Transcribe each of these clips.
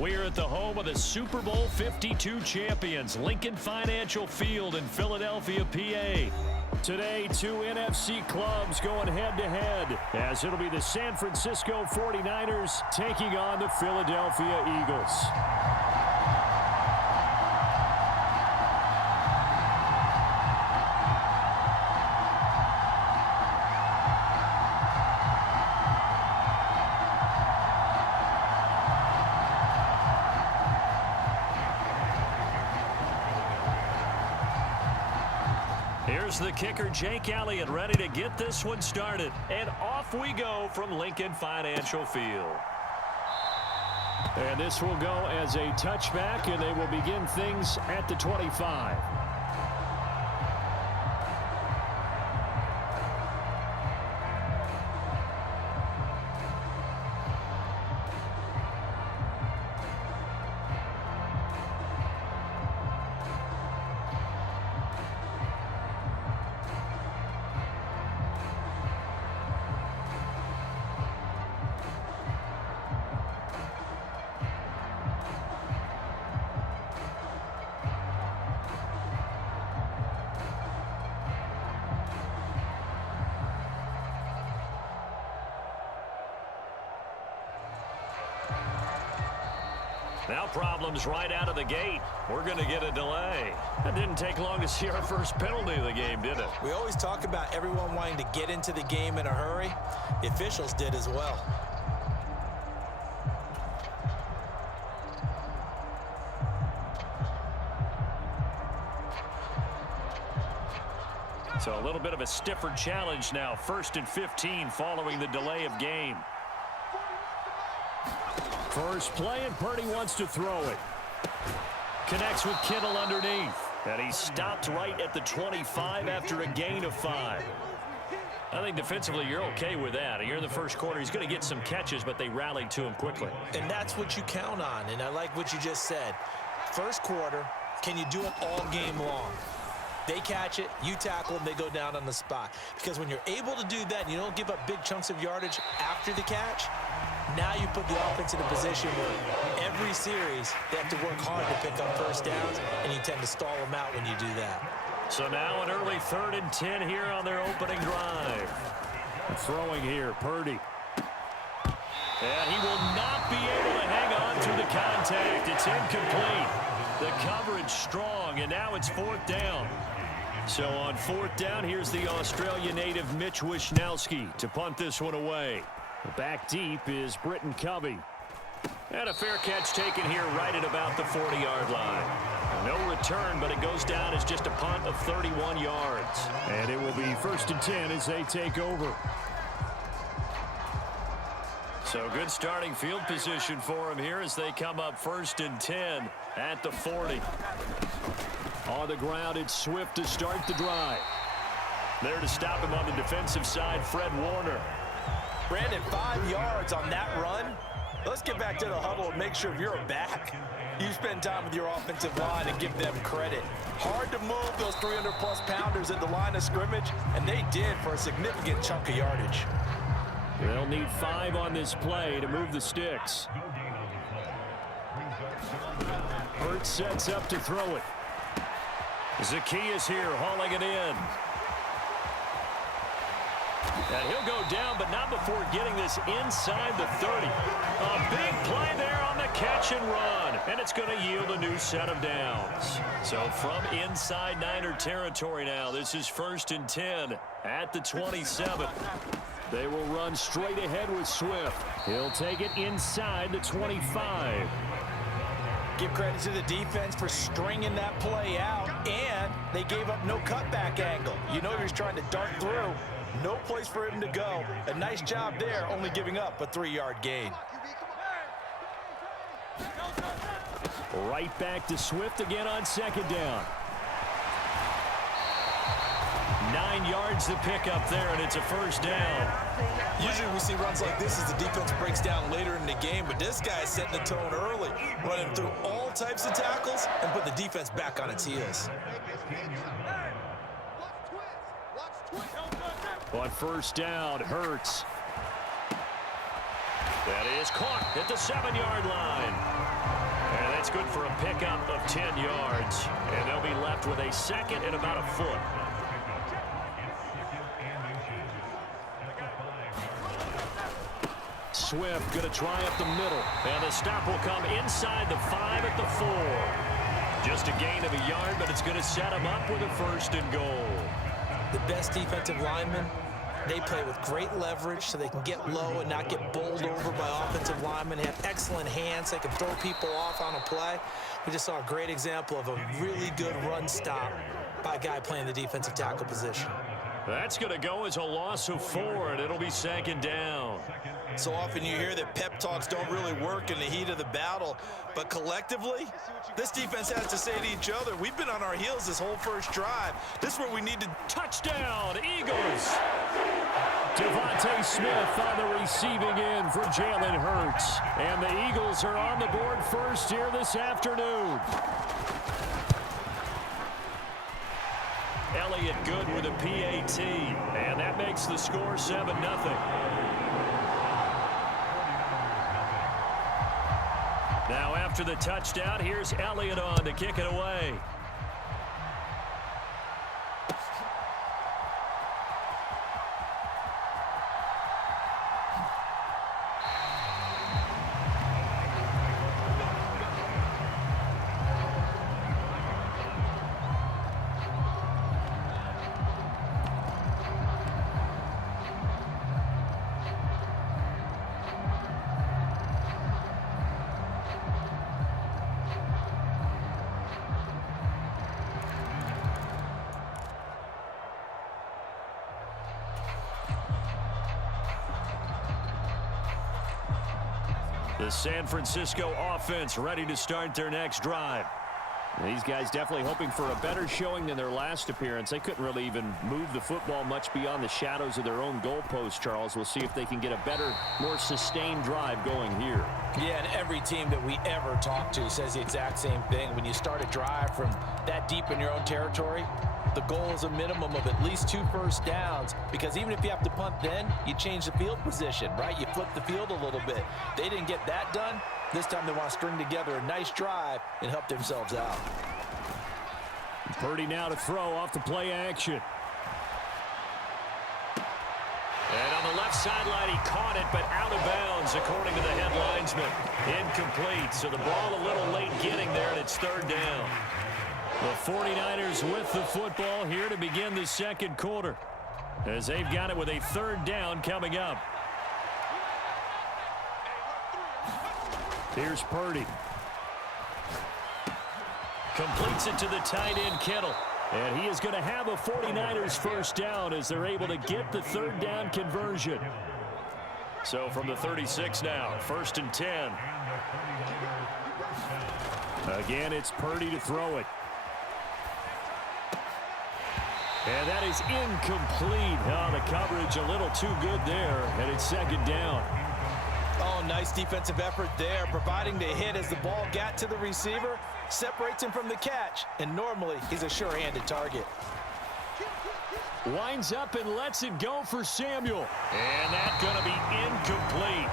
We're at the home of the Super Bowl 52 champions, Lincoln Financial Field in Philadelphia, PA. Today, two NFC clubs going head-to-head, as it'll be the San Francisco 49ers taking on the Philadelphia Eagles. Here's the kicker, Jake Elliott, ready to get this one started. And off we go from Lincoln Financial Field. And this will go as a touchback, and they will begin things at the 25. Now problems right out of the gate. We're going to get a delay. It didn't take long to see our first penalty of the game, did it? We always talk about everyone wanting to get into the game in a hurry. The officials did as well. So a little bit of a stiffer challenge now. 1st and 15 following the delay of game. First play, and Purdy wants to throw it. Connects with Kittle underneath. And he stopped right at the 25 after a gain of 5. I think defensively you're okay with that. Here in the first quarter, he's going to get some catches, but they rallied to him quickly. And that's what you count on, and I like what you just said. First quarter, can you do it all game long? They catch it, you tackle them, they go down on the spot. Because when you're able to do that and you don't give up big chunks of yardage after the catch, now you put the offense in a position where every series they have to work hard to pick up first downs, and you tend to stall them out when you do that. So now an early 3rd and 10 here on their opening drive. Throwing here, Purdy. And he will not be able to hang on to the contact. It's incomplete. The coverage strong, and now it's 4th down. So on 4th down, here's the Australia native Mitch Wishnowsky to punt this one away. Back deep is Britton Covey. And a fair catch taken here right at about the 40-yard line. No return, but it goes down as just a punt of 31 yards. And it will be 1st and 10 as they take over. So good starting field position for him here as they come up 1st and 10 at the 40. On the ground, it's Swift to start the drive. There to stop him on the defensive side, Fred Warner. Brandon, 5 yards on that run. Let's get back to the huddle and make sure you're back. You spend time with your offensive line and give them credit. Hard to move those 300-plus pounders at the line of scrimmage, and they did for a significant chunk of yardage. They'll need 5 on this play to move the sticks. Hurts sets up to throw it. Zacchaeus here hauling it in. And he'll go down, but not before getting this inside the 30. A big play there on the catch and run. And it's going to yield a new set of downs. So from inside Niner territory now, this is 1st and 10 at the 27. They will run straight ahead with Swift. He'll take it inside the 25. Give credit to the defense for stringing that play out, and they gave up no cutback angle. You know he was trying to dart through. No place for him to go. A nice job there, only giving up a 3-yard gain. Right back to Swift again on 2nd down. 9 yards to pick up there, and it's a 1st down. Usually we see runs like this as the defense breaks down later in the game, but this guy is setting the tone early, running through all types of tackles and put the defense back on its heels. On 1st down, Hurts. That is caught at the 7-yard line. And that's good for a pickup of 10 yards. And they'll be left with a second and about a foot. Swift going to try up the middle. And the stop will come inside the 5 at the 4. Just a gain of a yard, but it's going to set him up with a 1st and goal. The best defensive linemen, they play with great leverage so they can get low and not get bowled over by offensive linemen. They have excellent hands. They can throw people off on a play. We just saw a great example of a really good run stop by a guy playing the defensive tackle position. That's going to go as a loss of 4, and it'll be 2nd down. So often you hear that pep talks don't really work in the heat of the battle, but collectively, this defense has to say to each other, we've been on our heels this whole first drive. This is where we need to... Touchdown, Eagles! Devontae Smith on the receiving end for Jalen Hurts. And the Eagles are on the board first here this afternoon. Elliott good with a PAT, and that makes the score 7-0. Now after the touchdown, here's Elliott on to kick it away. The San Francisco offense ready to start their next drive. These guys definitely hoping for a better showing than their last appearance. They couldn't really even move the football much beyond the shadows of their own goalpost, Charles. We'll see if they can get a better, more sustained drive going here. Yeah, and every team that we ever talk to says the exact same thing. When you start a drive from that deep in your own territory, the goal is a minimum of at least 2 first downs, because even if you have to punt then, you change the field position, right? You flip the field a little bit. They didn't get that done. This time they want to string together a nice drive and help themselves out. Purdy now to throw off the play action. And on the left sideline, he caught it, but out of bounds, according to the head linesman. Incomplete, so the ball a little late getting there, and it's 3rd down. The 49ers with the football here to begin the second quarter, as they've got it with a 3rd down coming up. Here's Purdy. Completes it to the tight end, Kittle. And he is going to have a 49ers first down as they're able to get the 3rd down conversion. So from the 36 now, 1st and 10. Again, it's Purdy to throw it. And that is incomplete. Oh, the coverage a little too good there, and it's 2nd down. Oh, nice defensive effort there, providing the hit as the ball got to the receiver, separates him from the catch, and normally he's a sure-handed target. Winds up and lets it go for Samuel. And that's going to be incomplete.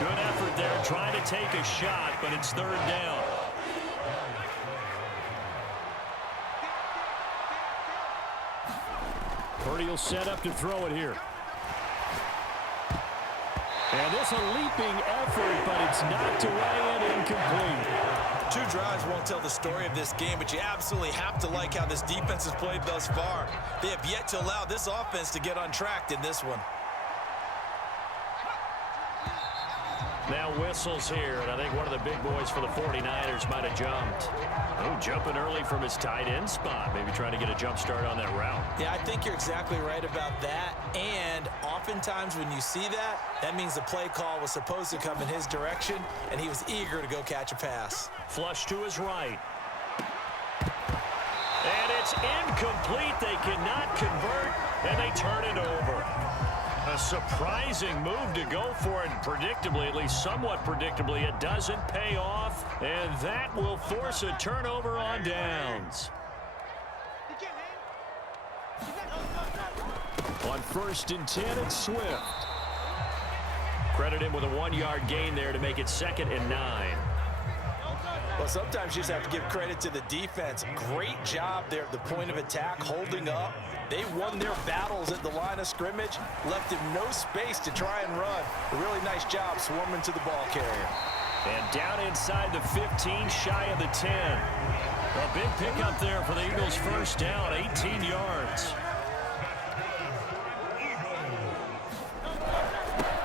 Good effort there, trying to take a shot, but it's 3rd down. Purdy will set up to throw it here. And this a leaping effort, but it's knocked away and incomplete. 2 drives won't tell the story of this game, but you absolutely have to like how this defense has played thus far. They have yet to allow this offense to get untracked in this one. Now whistles here, and I think one of the big boys for the 49ers might have jumped. Oh, jumping early from his tight end spot. Maybe trying to get a jump start on that route. Yeah, I think you're exactly right about that. And oftentimes when you see that, that means the play call was supposed to come in his direction, and he was eager to go catch a pass. Flush to his right. And it's incomplete. They cannot convert, and they turn it over. A surprising move to go for it, predictably, at least somewhat predictably. It doesn't pay off, and that will force a turnover on downs. On 1st and 10, it's Swift. Credit him with a 1-yard gain there to make it 2nd and 9. Well, sometimes you just have to give credit to the defense. Great job there at the point of attack, holding up. They won their battles at the line of scrimmage, left him no space to try and run. A really nice job swarming to the ball carrier. And down inside the 15, shy of the 10. A big pickup there for the Eagles' first down, 18 yards.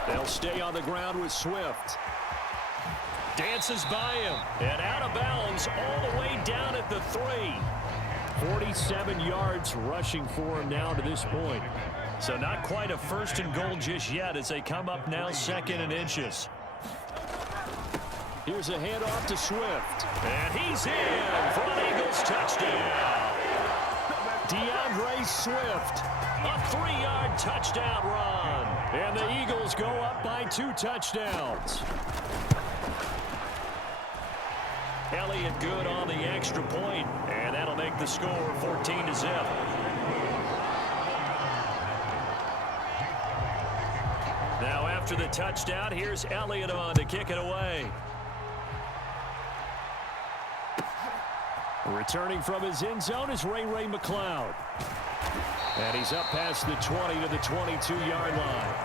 They'll stay on the ground with Swift. Dances by him, and out of bounds all the way down at the 3. 47 yards rushing for him now to this point. So not quite a 1st and goal just yet as they come up now 2nd and inches. Here's a handoff to Swift. And he's in for an Eagles touchdown. DeAndre Swift. A 3-yard touchdown run. And the Eagles go up by 2 touchdowns. Elliott good on the extra point, and that'll make the score 14-0. Now after the touchdown, here's Elliott on to kick it away. Returning from his end zone is Ray McCloud. And he's up past the 20 to the 22-yard line.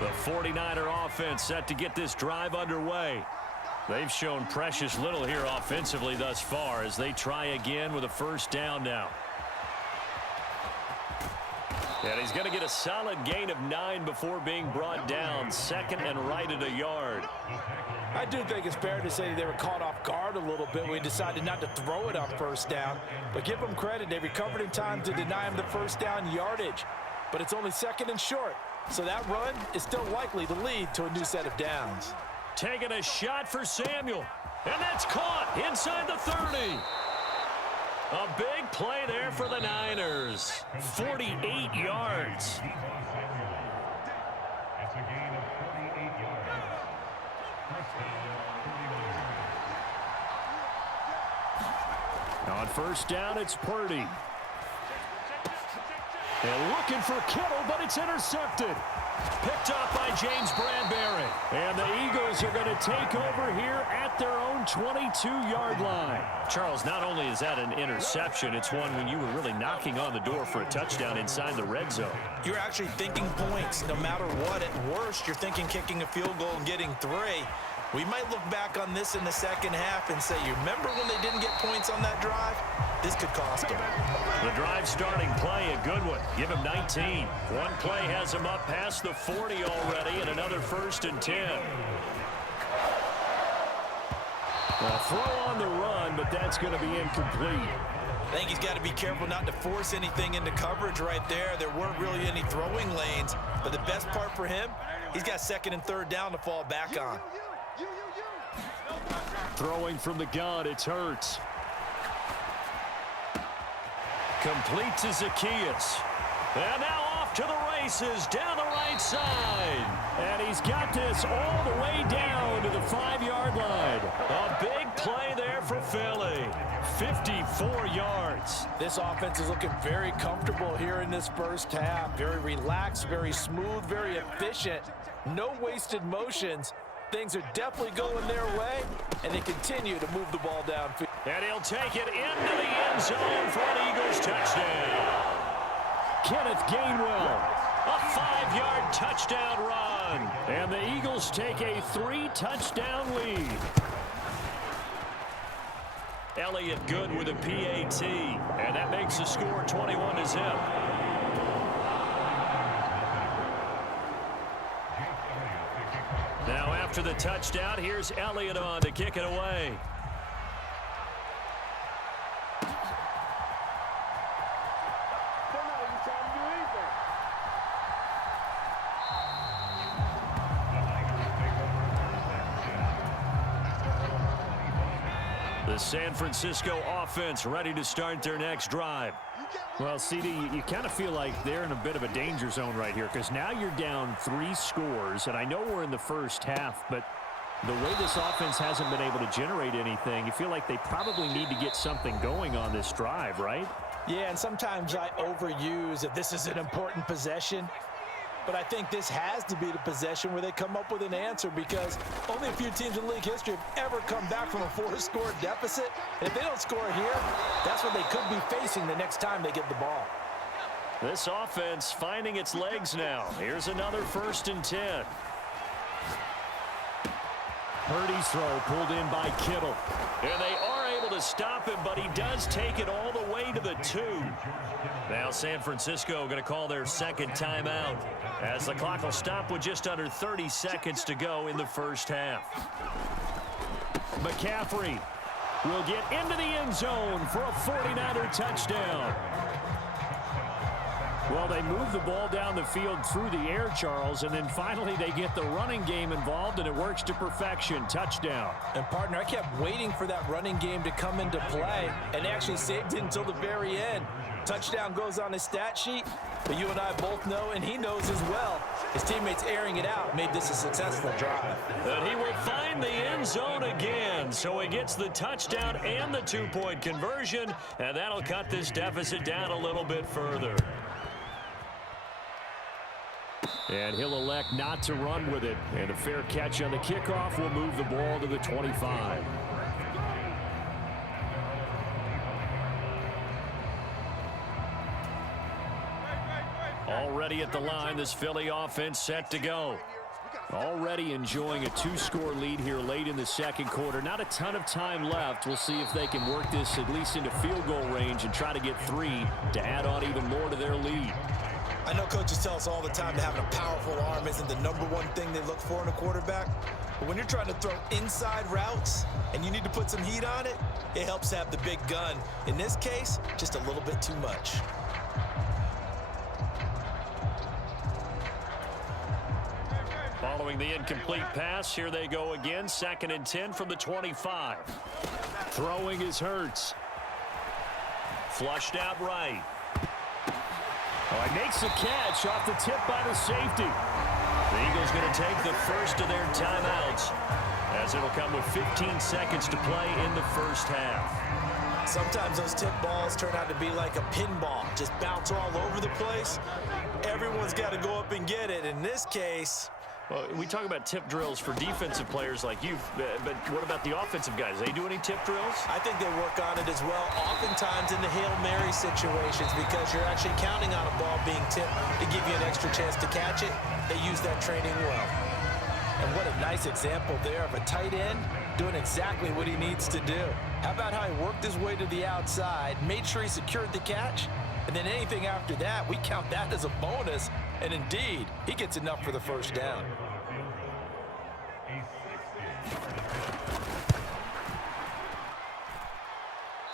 The 49er offense set to get this drive underway. They've shown precious little here offensively thus far as they try again with a 1st down now. And he's going to get a solid gain of 9 before being brought down. 2nd and right at a yard. I do think it's fair to say they were caught off guard a little bit when we decided not to throw it on 1st down. But give them credit. They recovered in time to deny him the 1st down yardage. But it's only 2nd and short. So that run is still likely to lead to a new set of downs. Taking a shot for Samuel. And that's caught inside the 30. A big play there for the Niners. 48 yards. It's a gain of 48 yards. On 1st down, it's Purdy. And looking for Kittle, but it's intercepted. Picked up by James Bradbury. And the Eagles are going to take over here at their own 22-yard line. Charles, not only is that an interception, it's one when you were really knocking on the door for a touchdown inside the red zone. You're actually thinking points no matter what. At worst, you're thinking kicking a field goal and getting 3. We might look back on this in the 2nd half and say, you remember when they didn't get points on that drive? This could cost them. The drive starting play, a good one. Give him 19. One play has him up past the 40 already, and another 1st and 10. A throw on the run, but that's going to be incomplete. I think he's got to be careful not to force anything into coverage right there. There weren't really any throwing lanes, but the best part for him, he's got 2nd and 3rd down to fall back on. Throwing from the gun, it's Hurts. Complete to Zacchaeus. And now off to the races down the right side. And he's got this all the way down to the 5-yard line. A big play there for Philly. 54 yards. This offense is looking very comfortable here in this 1st half. Very relaxed, very smooth, very efficient. No wasted motions. Things are definitely going their way, and they continue to move the ball downfield. And he'll take it into the end zone for an Eagles touchdown. Kenneth Gainwell. A 5-yard touchdown run. And the Eagles take a 3-touchdown lead. Elliott good with a PAT, and that makes the score 21-0. Now after the touchdown, here's Elliott on to kick it away. The San Francisco offense ready to start their next drive. Well, CD, you kind of feel like they're in a bit of a danger zone right here because now you're down 3 scores, and I know we're in the 1st half, but the way this offense hasn't been able to generate anything, you feel like they probably need to get something going on this drive, right? Yeah, and sometimes I overuse that this is an important possession. But I think this has to be the possession where they come up with an answer, because only a few teams in league history have ever come back from a 4-score deficit. And if they don't score here, that's what they could be facing the next time they get the ball. This offense finding its legs now. Here's another 1st and 10. Purdy's throw pulled in by Kittle. And they are able to stop him, but he does take it all the way to the 2. Now San Francisco going to call their second timeout, as the clock will stop with just under 30 seconds to go in the first half. McCaffrey will get into the end zone for a 49er touchdown. Well, they move the ball down the field through the air, Charles, and then finally they get the running game involved, and it works to perfection. Touchdown. And, partner, I kept waiting for that running game to come into play, and they actually saved it until the very end. Touchdown goes on his stat sheet, but you and I both know, and he knows as well, his teammates airing it out made this a successful drive. And he will find the end zone again, so he gets the touchdown and the 2-point conversion, and that'll cut this deficit down a little bit further. And he'll elect not to run with it. And a fair catch on the kickoff will move the ball to the 25. Already at the line, this Philly offense set to go. Already enjoying a 2-score lead here late in the second quarter. Not a ton of time left. We'll see if they can work this at least into field goal range and try to get 3 to add on even more to their lead. I know coaches tell us all the time that having a powerful arm isn't the #1 thing they look for in a quarterback. But when you're trying to throw inside routes and you need to put some heat on it, it helps have the big gun. In this case, just a little bit too much. Following the incomplete pass, here they go again. 2nd and 10 from the 25. Throwing is Hurts. Flushed out right. Oh, he makes the catch off the tip by the safety. The Eagles going to take the first of their timeouts, as it'll come with 15 seconds to play in the first half. Sometimes those tip balls turn out to be like a pinball, just bounce all over the place. Everyone's got to go up and get it. In this case, well, we talk about tip drills for defensive players like you, but what about the offensive guys? They do any tip drills? I think they work on it as well, oftentimes in the Hail Mary situations, because you're actually counting on a ball being tipped to give you an extra chance to catch it. They use that training well. And what a nice example there of a tight end doing exactly what he needs to do. How about how he worked his way to the outside, made sure he secured the catch, and then anything after that, we count that as a bonus. And indeed, he gets enough for the first down.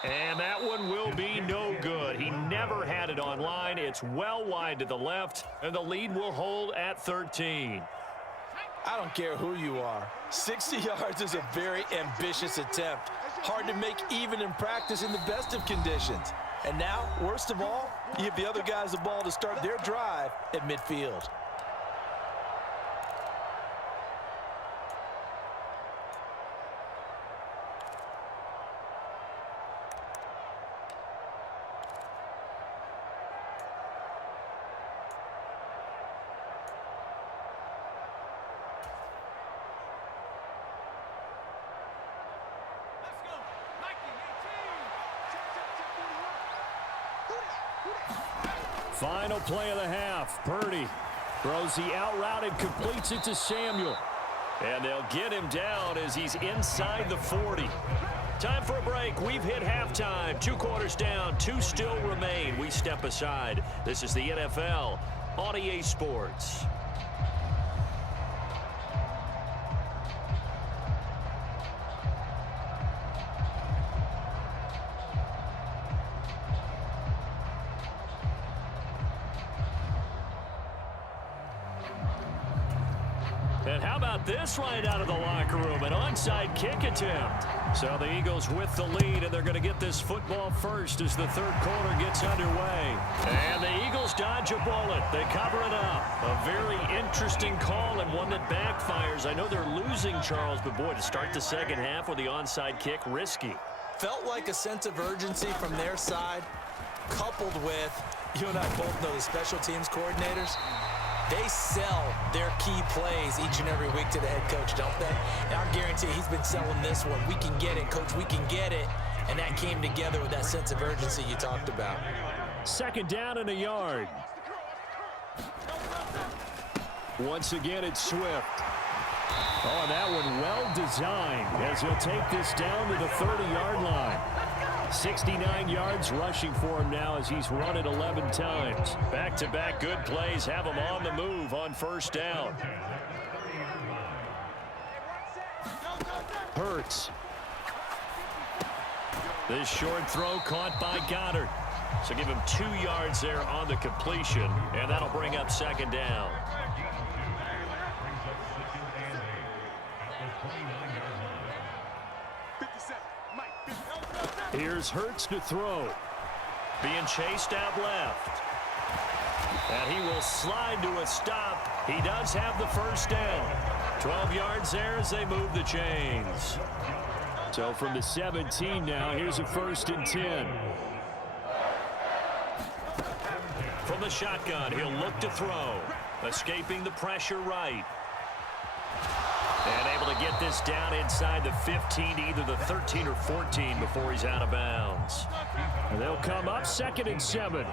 And that one will be no good. He never had it on line. It's well wide to the left, and the lead will hold at 13. I don't care who you are. 60 yards is a very ambitious attempt. Hard to make even in practice in the best of conditions. And now, worst of all, you give the other guys the ball to start their drive at midfield. Final play of the half. Purdy throws the out route and completes it to Samuel. And they'll get him down as he's inside the 40. Time for a break. We've hit halftime. 2 quarters down. 2 still remain. We step aside. This is the NFL on EA Sports. And how about this right out of the locker room? An onside kick attempt. So the Eagles with the lead, and they're going to get this football first as the third quarter gets underway. And the Eagles dodge a bullet. They cover it up. A very interesting call and one that backfires. I know they're losing, Charles, but boy, to start the second half with the onside kick, risky. Felt like a sense of urgency from their side. coupled with, you and I both know the special teams coordinators, they sell their key plays each and every week to the head coach, don't they? And I guarantee he's been selling this one. We can get it, coach, we can get it. And that came together with that sense of urgency you talked about. Second down and a yard. Once again, it's Swift. Oh, that one well designed as he'll take this down to the 30-yard line. 69 yards rushing for him now as he's run it 11 times. Back-to-back good plays have him on the move on first down. Hurts. This short throw caught by Goddard. So give him 2 yards there on the completion, and that'll bring up second down. Here's Hurts to throw. Being chased out left. And he will slide to a stop. He does have the first down. 12 yards there as they move the chains. So from the 17 now, here's a 1st and 10. From the shotgun, he'll look to throw. Escaping the pressure right. And able to get this down inside the 15, either the 13 or 14 before he's out of bounds. And they'll come up 2nd and 7.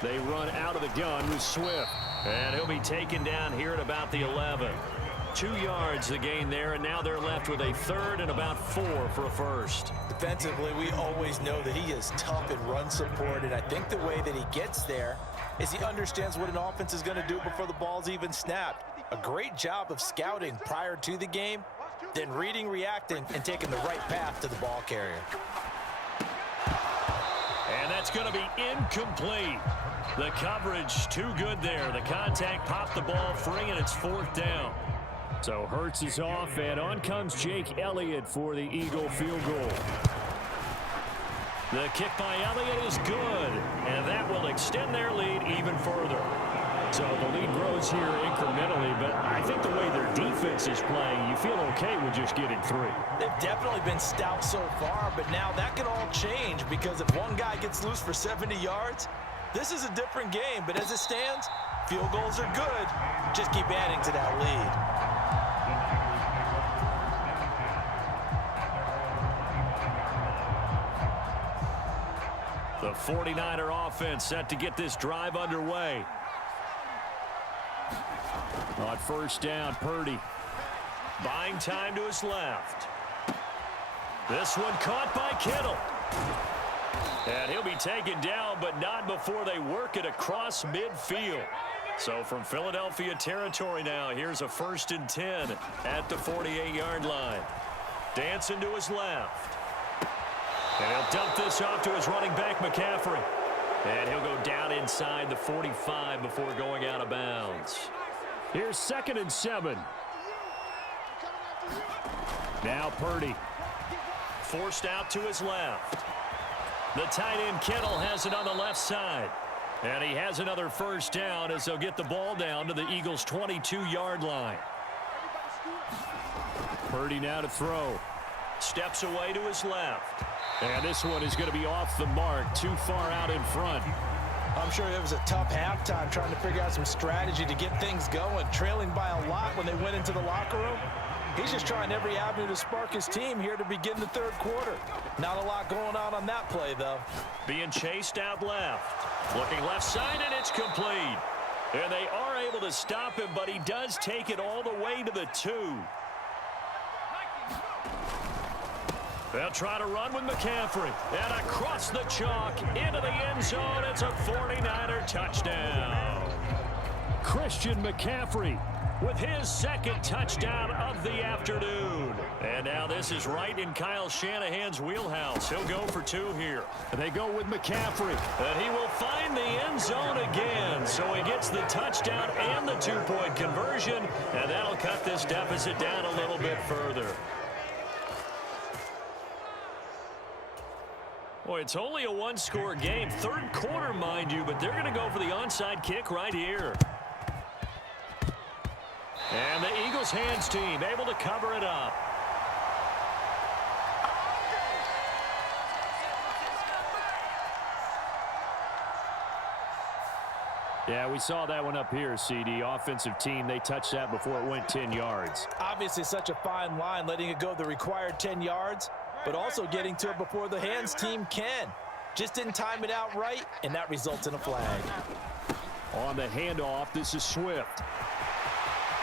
They run out of the gun with Swift. And he'll be taken down here at about the 11. 2 yards the gain there, and now they're left with a 3rd and about 4 for a first. Defensively, we always know that he is tough in run support, and I think the way that he gets there is he understands what an offense is going to do before the ball's even snapped. A great job of scouting prior to the game, then reading, reacting, and taking the right path to the ball carrier. And that's going to be incomplete. The coverage too good there. The contact popped the ball free, and it's 4th down. So Hurts is off, and on comes Jake Elliott for the Eagle field goal. The kick by Elliott is good, and that will extend their lead even further. So the lead grows here incrementally, but I think the way their defense is playing, you feel okay with just getting 3. They've definitely been stout so far, but now that can all change because if one guy gets loose for 70 yards, this is a different game. But as it stands, field goals are good. Just keep adding to that lead. The 49er offense set to get this drive underway. On first down, Purdy. Buying time to his left. This one caught by Kittle. And he'll be taken down, but not before they work it across midfield. So from Philadelphia territory now, here's a 1st and 10 at the 48-yard line. Dancing to his left. And he'll dump this off to his running back, McCaffrey. And he'll go down inside the 45 before going out of bounds. Here's 2nd and 7. Now Purdy. Forced out to his left. The tight end Kittle has it on the left side. And he has another first down as they'll get the ball down to the Eagles' 22-yard line. Purdy now to throw. Steps away to his left. And this one is going to be off the mark, too far out in front. I'm sure it was a tough halftime trying to figure out some strategy to get things going, trailing by a lot when they went into the locker room. He's just trying every avenue to spark his team here to begin the 3rd quarter. Not a lot going on that play, though. Being chased out left. Looking left side, and it's complete. And they are able to stop him, but he does take it all the way to the 2. They'll try to run with McCaffrey. And across the chalk into the end zone. It's a 49er touchdown. Christian McCaffrey with his 2nd touchdown of the afternoon. And now this is right in Kyle Shanahan's wheelhouse. He'll go for 2 here. They go with McCaffrey. And he will find the end zone again. So he gets the touchdown and the 2-point conversion. And that'll cut this deficit down a little bit further. Boy, it's only a 1-score game. 3rd quarter, mind you, but they're going to go for the onside kick right here. And the Eagles hands team able to cover it up. Yeah, we saw that one up here, CD. Offensive team, they touched that before it went 10 yards. Obviously such a fine line, letting it go the required 10 yards, but also getting to it before the hands team can. Just didn't time it out right, and that results in a flag. On the handoff, this is Swift.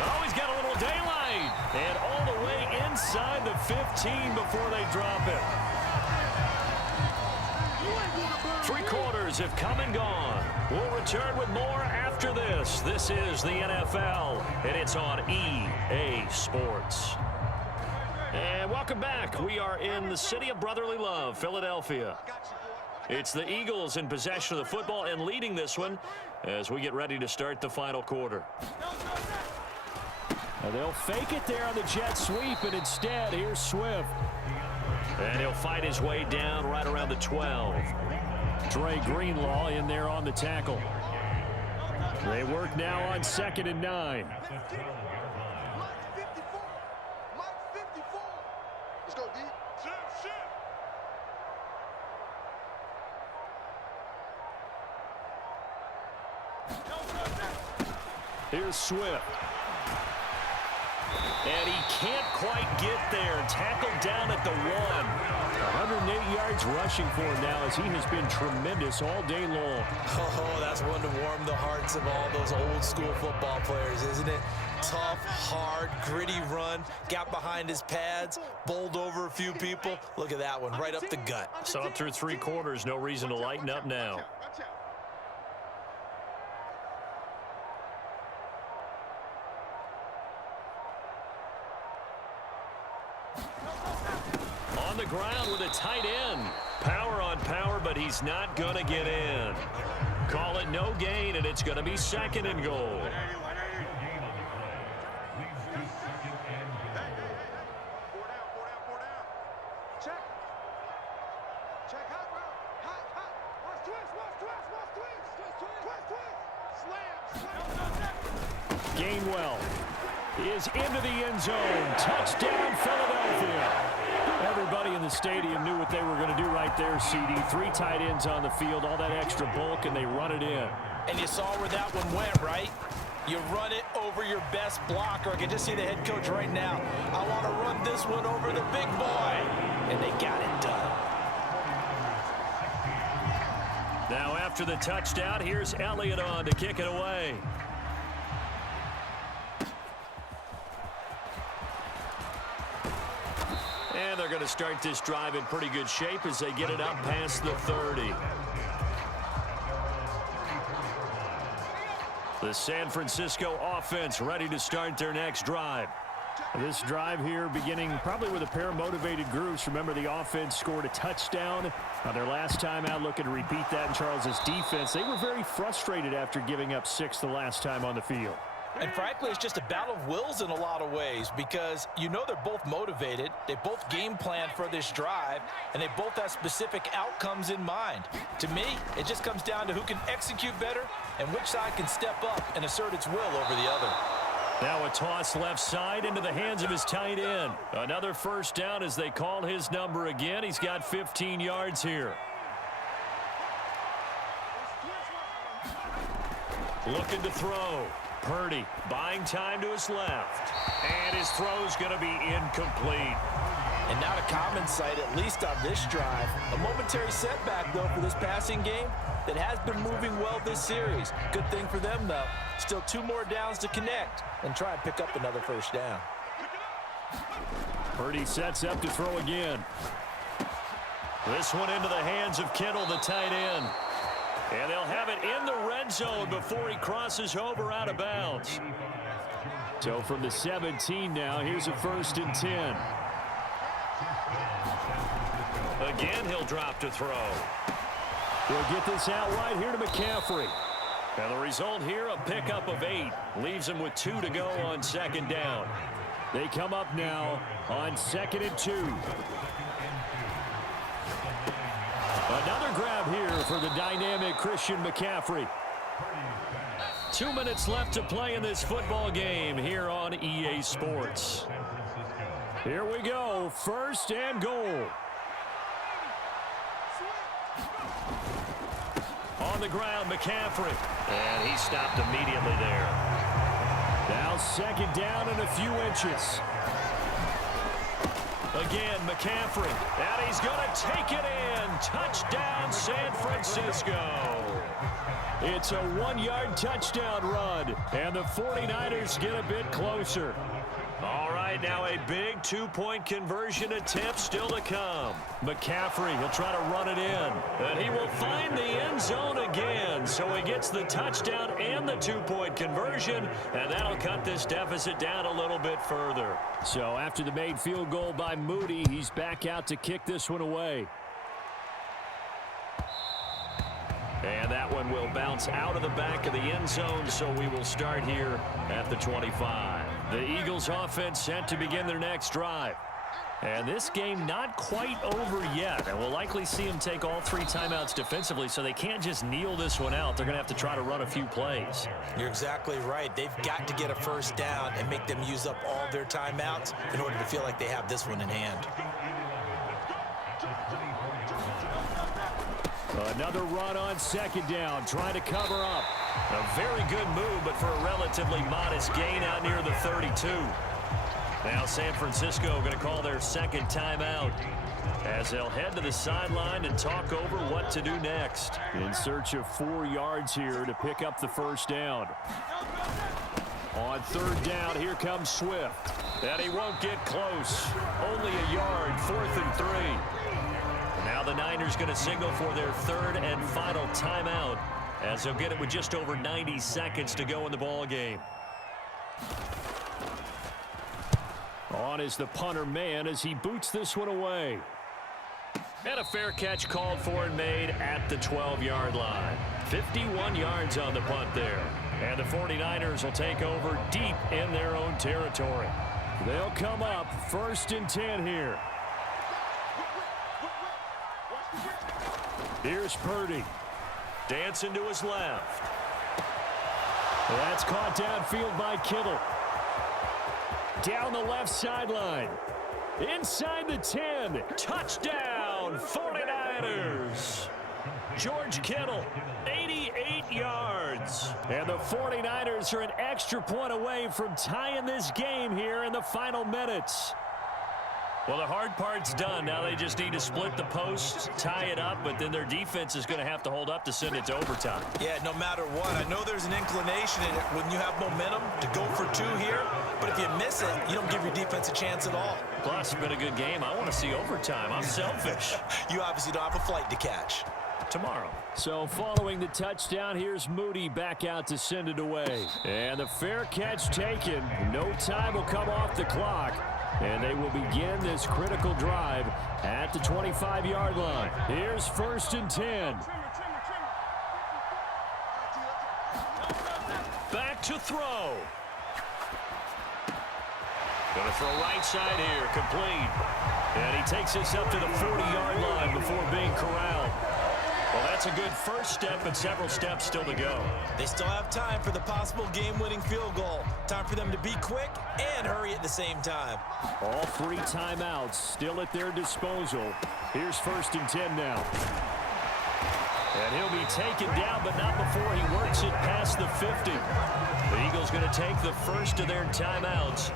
Oh, he's got a little daylight. And all the way inside the 15 before they drop it. 3 quarters have come and gone. We'll return with more after this. This is the NFL, and it's on EA Sports. And welcome back. We are in the city of brotherly love, Philadelphia. It's the Eagles in possession of the football and leading this one as we get ready to start the final quarter. Now they'll fake it there on the jet sweep, and instead, here's Swift. And he'll fight his way down right around the 12. Dre Greenlaw in there on the tackle. They work now on 2nd and 9. Let's go, D. Here's Swift. And he can't quite get there. Tackled down at the 1. 108 yards rushing for him now as he has been tremendous all day long. Oh, that's one to warm the hearts of all those old school football players, isn't it? Tough, hard, gritty run. Got behind his pads, bowled over a few people. Look at that one, right up the gut. So up through 3 quarters, no reason to lighten up now. On the ground with a tight end. Power on power, but he's not going to get in. Call it no gain, and it's going to be 2nd and goal. Gainwell is into the end zone. Touchdown, Philadelphia. Everybody in the stadium knew what they were going to do right there, CD. 3 tight ends on the field, all that extra bulk, and they run it in. And you saw where that one went, right? You run it over your best blocker. I can just see the head coach right now. I want to run this one over the big boy. And they got it done. Now after the touchdown, here's Elliott on to kick it away. And they're going to start this drive in pretty good shape as they get it up past the 30. The San Francisco offense ready to start their next drive. This drive here beginning probably with a pair of motivated groups. Remember, the offense scored a touchdown on their last time out, looking to repeat that in Charles's defense. They were very frustrated after giving up 6 the last time on the field. And frankly, it's just a battle of wills in a lot of ways because you know they're both motivated. They both game plan for this drive, and they both have specific outcomes in mind. To me, it just comes down to who can execute better and which side can step up and assert its will over the other. Now a toss left side into the hands of his tight end. Another first down as they call his number again. He's got 15 yards here. Looking to throw. Purdy buying time to his left. And his throw's going to be incomplete. And not a common sight, at least on this drive. A momentary setback, though, for this passing game that has been moving well this series. Good thing for them, though. Still 2 more downs to connect and try and pick up another first down. Purdy sets up to throw again. This one into the hands of Kittle, the tight end. And they'll have it in the red zone before he crosses over out of bounds. So from the 17 now, here's a 1st and 10. Again, he'll drop to throw. He'll get this out wide here to McCaffrey. And the result here, a pickup of 8. Leaves him with 2 to go on 2nd down. They come up now on 2nd and 2. Another grab here for the dynamic Christian McCaffrey. 2 minutes left to play in this football game here on EA Sports. Here we go, 1st and goal. On on the ground, McCaffrey. And he stopped immediately there. Now second down and a few inches. Again, McCaffrey. And he's going to take it in. Touchdown, San Francisco. It's a 1-yard touchdown run. And the 49ers get a bit closer. All right, now a big 2-point conversion attempt still to come. McCaffrey, he'll try to run it in. And he will find the end zone again. So he gets the touchdown and the 2-point conversion. And that'll cut this deficit down a little bit further. So after the made field goal by Moody, he's back out to kick this one away. And that one will bounce out of the back of the end zone, so we will start here at the 25. The Eagles offense set to begin their next drive. And this game not quite over yet. And we'll likely see them take all 3 timeouts defensively, so they can't just kneel this one out. They're going to have to try to run a few plays. You're exactly right. They've got to get a first down and make them use up all their timeouts in order to feel like they have this one in hand. Another run on second down, trying to cover up. A very good move, but for a relatively modest gain out near the 32. Now San Francisco going to call their second timeout as they'll head to the sideline and talk over what to do next. In search of 4 yards here to pick up the first down. On third down, here comes Swift. And he won't get close. Only a yard, 4th and 3. Now the Niners going to signal for their third and final timeout as they'll get it with just over 90 seconds to go in the ball game. On is the punter man as he boots this one away. And a fair catch called for and made at the 12-yard line. 51 yards on the punt there. And the 49ers will take over deep in their own territory. They'll come up 1st and 10 here. Here's Purdy. Dancing to his left. That's caught downfield by Kittle. Down the left sideline. Inside the 10. Touchdown, 49ers. George Kittle, 88 yards. And the 49ers are an extra point away from tying this game here in the final minutes. Well, the hard part's done. Now they just need to split the posts, tie it up, but then their defense is going to have to hold up to send it to overtime. Yeah, no matter what. I know there's an inclination in it when you have momentum to go for 2 here, but if you miss it, you don't give your defense a chance at all. Plus, it's been a good game. I want to see overtime. I'm selfish. You obviously don't have a flight to catch. Tomorrow. So following the touchdown, here's Moody back out to send it away. And the fair catch taken. No time will come off the clock. And they will begin this critical drive at the 25-yard line. Here's 1st and 10. Back to throw. Going to throw right side here, complete. And he takes this up to the 40-yard line before being corralled. Well, that's a good first step, and several steps still to go. They still have time for the possible game-winning field goal. Time for them to be quick and hurry at the same time. All 3 timeouts still at their disposal. Here's 1st and 10 now. And he'll be taken down, but not before he works it past the 50. The Eagles going to take the first of their timeouts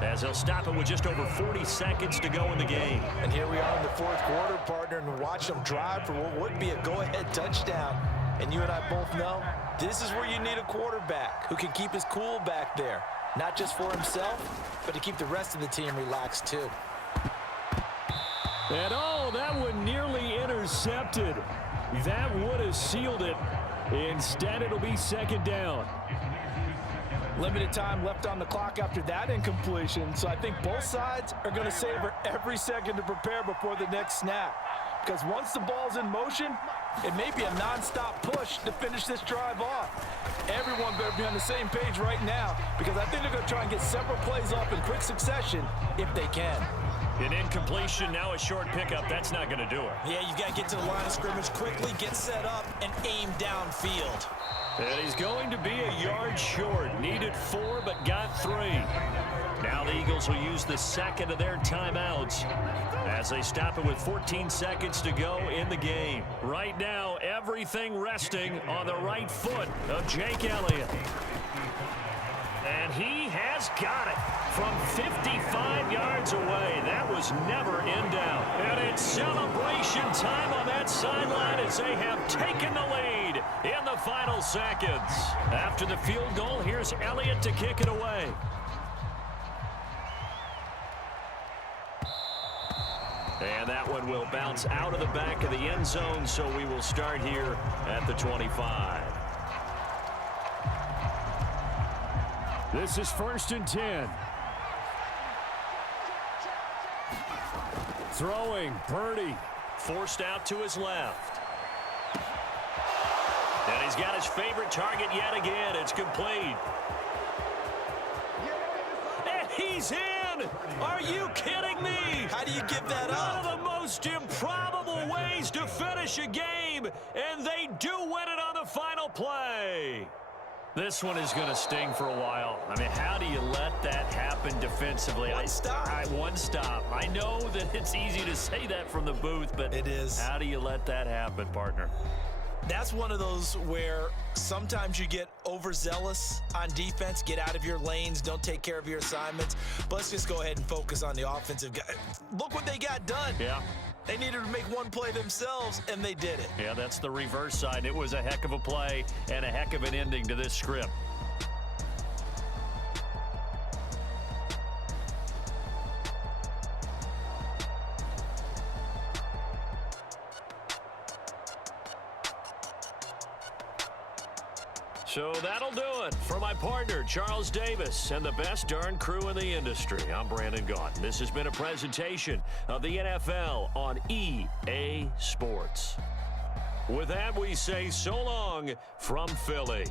as they'll stop it with just over 40 seconds to go in the game. And here we are in the 4th quarter, partner, and watch them drive for what would be a go-ahead touchdown. And you and I both know this is where you need a quarterback who can keep his cool back there, not just for himself, but to keep the rest of the team relaxed too. And oh, that one nearly intercepted. That would have sealed it. Instead, it'll be 2nd down. Limited time left on the clock after that incompletion, so I think both sides are going to savor every second to prepare before the next snap. Because once the ball's in motion, it may be a non-stop push to finish this drive off. Everyone better be on the same page right now, because I think they're going to try and get several plays off in quick succession if they can. An incompletion, now a short pickup. That's not going to do it. Yeah, you got to get to the line of scrimmage quickly, get set up, and aim downfield. And he's going to be a yard short. Needed 4, but got 3. Now the Eagles will use the second of their timeouts as they stop it with 14 seconds to go in the game. Right now, everything resting on the right foot of Jake Elliott. And he has got it from 55 yards away. That was never in doubt. And it's celebration time on that sideline as they have taken the lead in the final seconds. After the field goal, here's Elliott to kick it away. And that one will bounce out of the back of the end zone, so we will start here at the 25. This is 1st and 10. Throwing, Purdy. Forced out to his left. And he's got his favorite target yet again. It's complete. And he's in! Are you kidding me? How do you give that up? One of the most improbable ways to finish a game, and they do win it on the final play. This one is going to sting for a while. I mean, how do you let that happen defensively? One stop. One stop. I know that it's easy to say that from the booth, but it is. How do you let that happen, partner? That's one of those where sometimes you get overzealous on defense, get out of your lanes, don't take care of your assignments. But let's just go ahead and focus on the offensive guy. Look what they got done. Yeah. They needed to make one play themselves, and they did it. Yeah, that's the reverse side. It was a heck of a play and a heck of an ending to this script. So that'll do it for my partner, Charles Davis, and the best darn crew in the industry. I'm Brandon Gaudin. This has been a presentation of the NFL on EA Sports. With that, we say so long from Philly.